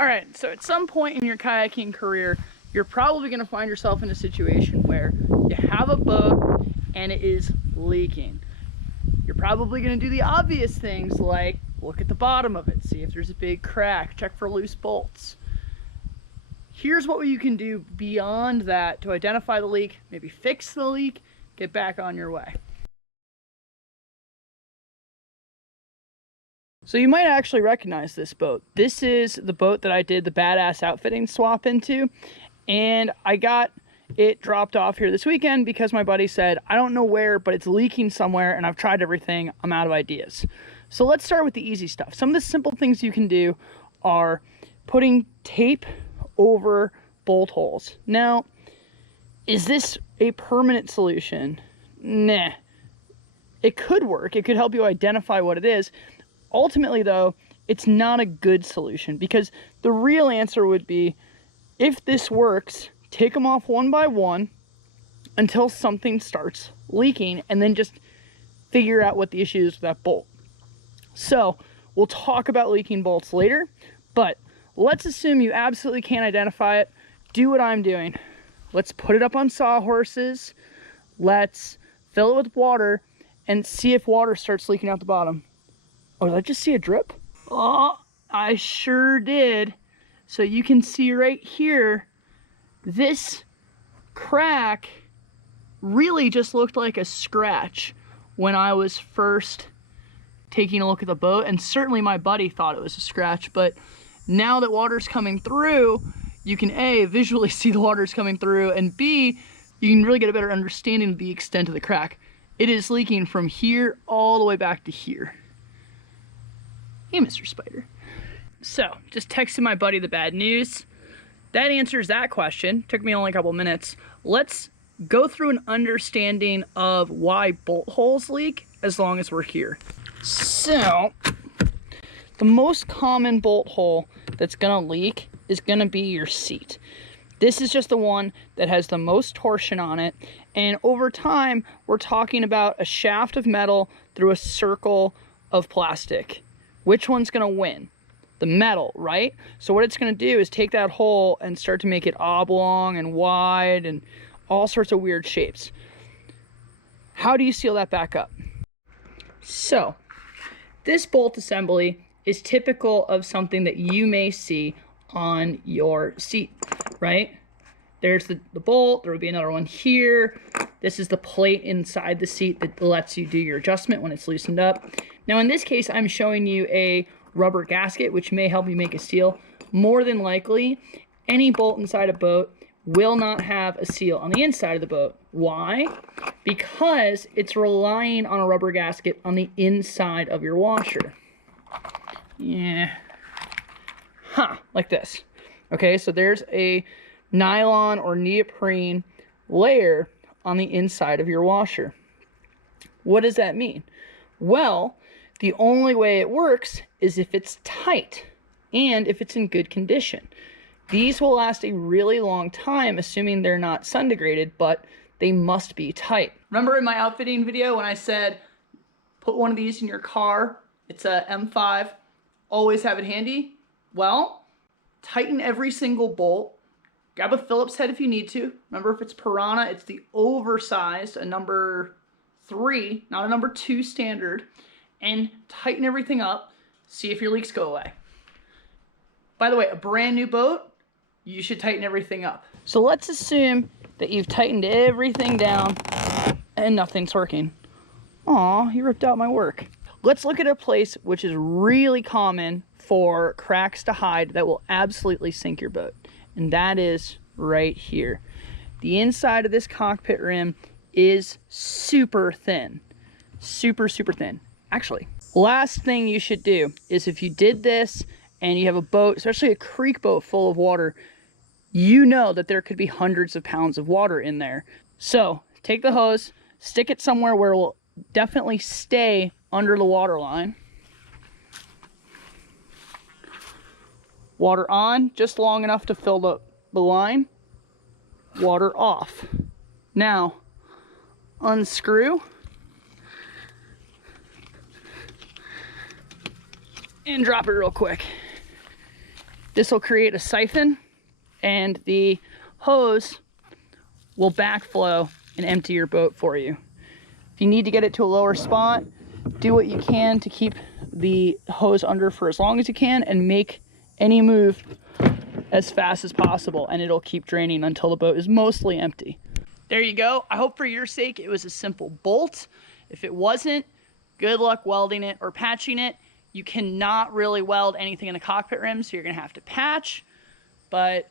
All right, so at some point in your kayaking career, you're probably going to find yourself in a situation where you have a boat and it is leaking. You're probably going to do the obvious things like look at the bottom of it, see if there's a big crack, check for loose bolts. Here's what you can do beyond that to identify the leak, maybe fix the leak, get back on your way. So you might actually recognize this boat. This is the boat that I did the badass outfitting swap into, and I got it dropped off here this weekend because my buddy said, I don't know where, but it's leaking somewhere and I've tried everything, I'm out of ideas. So let's start with the easy stuff. Some of the simple things you can do are putting tape over bolt holes. Now, is this a permanent solution? Nah. It could work, it could help you identify what it is. Ultimately though, it's not a good solution because the real answer would be, if this works, take them off one by one until something starts leaking and then just figure out what the issue is with that bolt. So we'll talk about leaking bolts later, but let's assume you absolutely can't identify it. Do what I'm doing. Let's put it up on sawhorses. Let's fill it with water and see if water starts leaking out the bottom. Oh, did I just see a drip? Oh, I sure did. So you can see right here, this crack really just looked like a scratch when I was first taking a look at the boat, and certainly my buddy thought it was a scratch, but now that water's coming through, you can A, visually see the water's coming through, and B, you can really get a better understanding of the extent of the crack. It is leaking from here all the way back to here. Hey, Mr. Spider. So, just texted my buddy the bad news. That answers that question. Took me only a couple minutes. Let's go through an understanding of why bolt holes leak as long as we're here. So, the most common bolt hole that's gonna leak is gonna be your seat. This is just the one that has the most torsion on it. And over time, we're talking about a shaft of metal through a circle of plastic. Which one's gonna win? The metal, right? So what it's gonna do is take that hole and start to make it oblong and wide and all sorts of weird shapes. How do you seal that back up? So, this bolt assembly is typical of something that you may see on your seat, right? There's the bolt, there would be another one here. This is the plate inside the seat that lets you do your adjustment when it's loosened up. Now in this case, I'm showing you a rubber gasket, which may help you make a seal. More than likely, any bolt inside a boat will not have a seal on the inside of the boat. Why? Because it's relying on a rubber gasket on the inside of your washer. Yeah. Like this. Okay, so there's a nylon or neoprene layer on the inside of your washer. What does that mean? Well, the only way it works is if it's tight and if it's in good condition. These will last a really long time, assuming they're not sun degraded, but they must be tight. Remember in my outfitting video when I said, put one of these in your car, it's a M5, always have it handy? Well, tighten every single bolt. Grab a Phillips head if you need to. Remember, if it's Piranha, it's the oversized, a number 3, not a number 2 standard, and tighten everything up. See if your leaks go away. By the way, a brand new boat, you should tighten everything up. So let's assume that you've tightened everything down and nothing's working. Aw, you ripped out my work. Let's look at a place which is really common for cracks to hide that will absolutely sink your boat. And that is right here. The inside of this cockpit rim is super thin. Super, super thin. Actually, last thing you should do is if you did this and you have a boat, especially a creek boat full of water, you know that there could be hundreds of pounds of water in there. So take the hose, stick it somewhere where it will definitely stay under the water line. Water on, just long enough to fill the line. Water off. Now, unscrew. And drop it real quick. This will create a siphon, and the hose will backflow and empty your boat for you. If you need to get it to a lower spot, do what you can to keep the hose under for as long as you can and make any move as fast as possible, and it'll keep draining until the boat is mostly empty. There you go. I hope for your sake it was a simple bolt. If it wasn't, good luck welding it or patching it. You cannot really weld anything in the cockpit rim, so you're gonna have to patch. But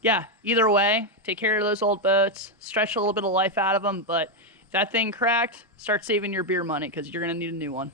yeah, either way, take care of those old boats, stretch a little bit of life out of them, but if that thing cracked, start saving your beer money because you're gonna need a new one.